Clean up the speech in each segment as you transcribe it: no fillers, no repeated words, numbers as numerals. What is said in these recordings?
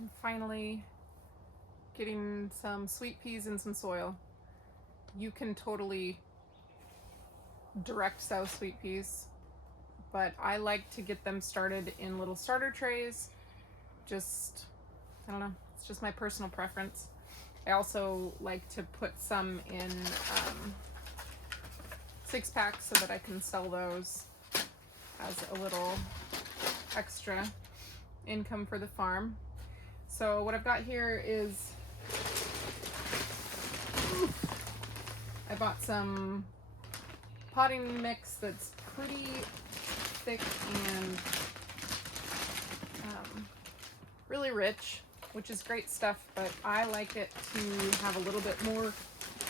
I'm finally getting some sweet peas in some soil. You can totally direct sow sweet peas, but I like to get them started in little starter trays. Just, I don't know, it's just my personal preference. I also like to put some in 6-packs so that I can sell those as a little extra income for the farm. So what I've got here is I bought some potting mix that's pretty thick and really rich, which is great stuff, but I like it to have a little bit more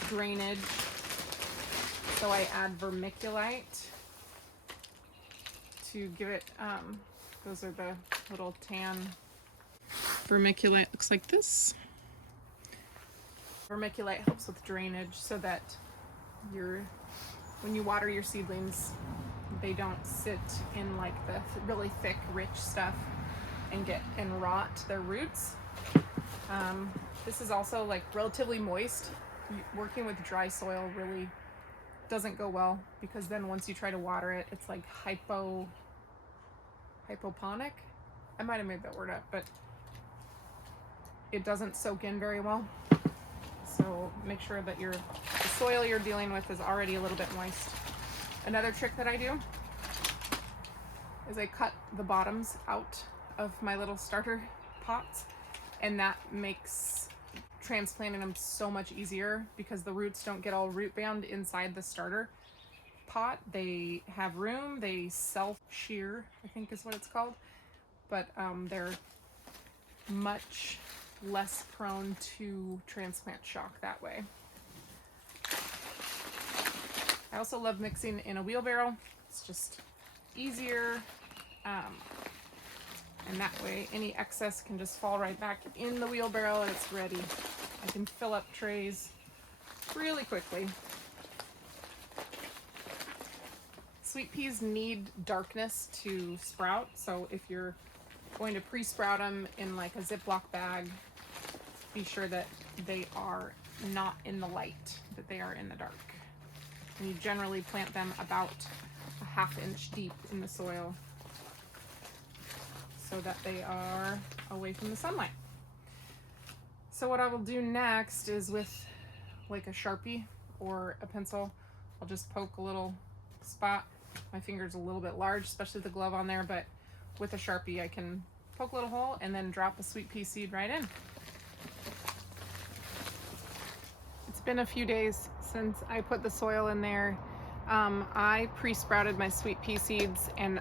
drainage, so I add vermiculite to give it, those are the little tan. Vermiculite looks like this. Vermiculite helps with drainage so that when you water your seedlings, they don't sit in like the really thick, rich stuff and rot their roots. This is also like relatively moist. Working with dry soil really doesn't go well, because then once you try to water it, it's like hypoponic. I might have made that word up, but it doesn't soak in very well. So make sure that the soil you're dealing with is already a little bit moist. Another trick that I do is I cut the bottoms out of my little starter pots, and that makes transplanting them so much easier because the roots don't get all root bound inside the starter pot. They have room, they self-shear, I think is what it's called, but they're much less prone to transplant shock that way. I also love mixing in a wheelbarrow. It's just easier, and that way any excess can just fall right back in the wheelbarrow and it's ready. I can fill up trays really quickly. Sweet peas need darkness to sprout, so if you're going to pre-sprout them in like a Ziploc bag, be sure that they are not in the light, that they are in the dark. And you generally plant them about a 1/2 inch deep in the soil so that they are away from the sunlight. So what I will do next is with like a Sharpie or a pencil, I'll just poke a little spot. My finger's a little bit large, especially with the glove on there, but with a Sharpie I can poke a little hole and then drop a sweet pea seed right in. It's been a few days since I put the soil in there. I pre-sprouted my sweet pea seeds, and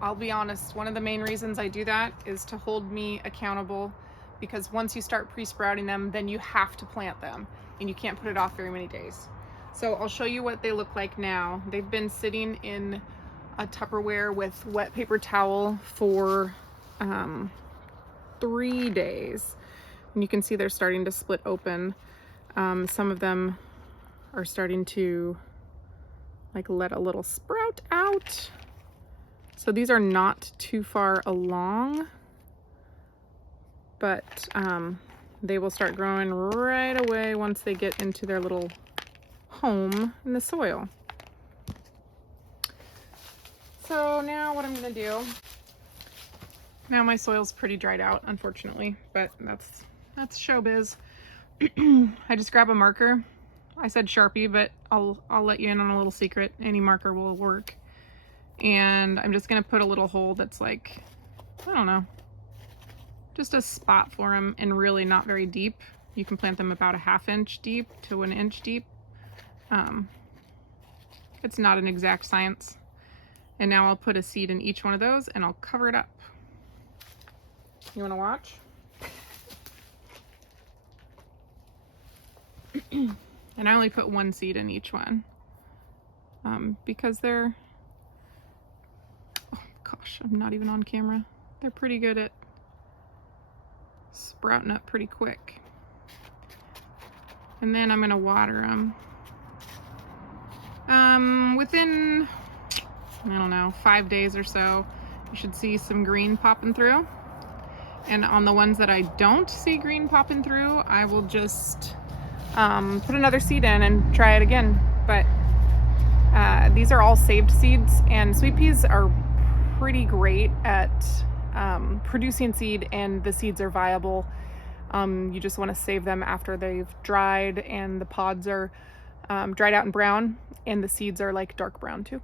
I'll be honest, one of the main reasons I do that is to hold me accountable, because once you start pre-sprouting them, then you have to plant them and you can't put it off very many days. So I'll show you what they look like now. They've been sitting in a Tupperware with wet paper towel for 3 days, and you can see they're starting to split open. Some of them are starting to like let a little sprout out. So these are not too far along, but they will start growing right away once they get into their little home in the soil. So now what I'm gonna do, now my soil's pretty dried out, unfortunately, but that's showbiz. I just grab a marker. I said Sharpie, but I'll let you in on a little secret. Any marker will work. And I'm just gonna put a little hole that's like, I don't know, just a spot for them, and really not very deep. You can plant them about a 1/2 inch deep to 1 inch deep. It's not an exact science. And now I'll put a seed in each one of those and I'll cover it up. You wanna watch? And I only put 1 seed in each one, because they're, oh gosh, I'm not even on camera. They're pretty good at sprouting up pretty quick. And then I'm gonna water them. Within, I don't know, 5 days or so, you should see some green popping through. And on the ones that I don't see green popping through, I will just put another seed in and try it again. But these are all saved seeds, and sweet peas are pretty great at producing seed, and the seeds are viable. You just want to save them after they've dried and the pods are dried out and brown, and the seeds are like dark brown too.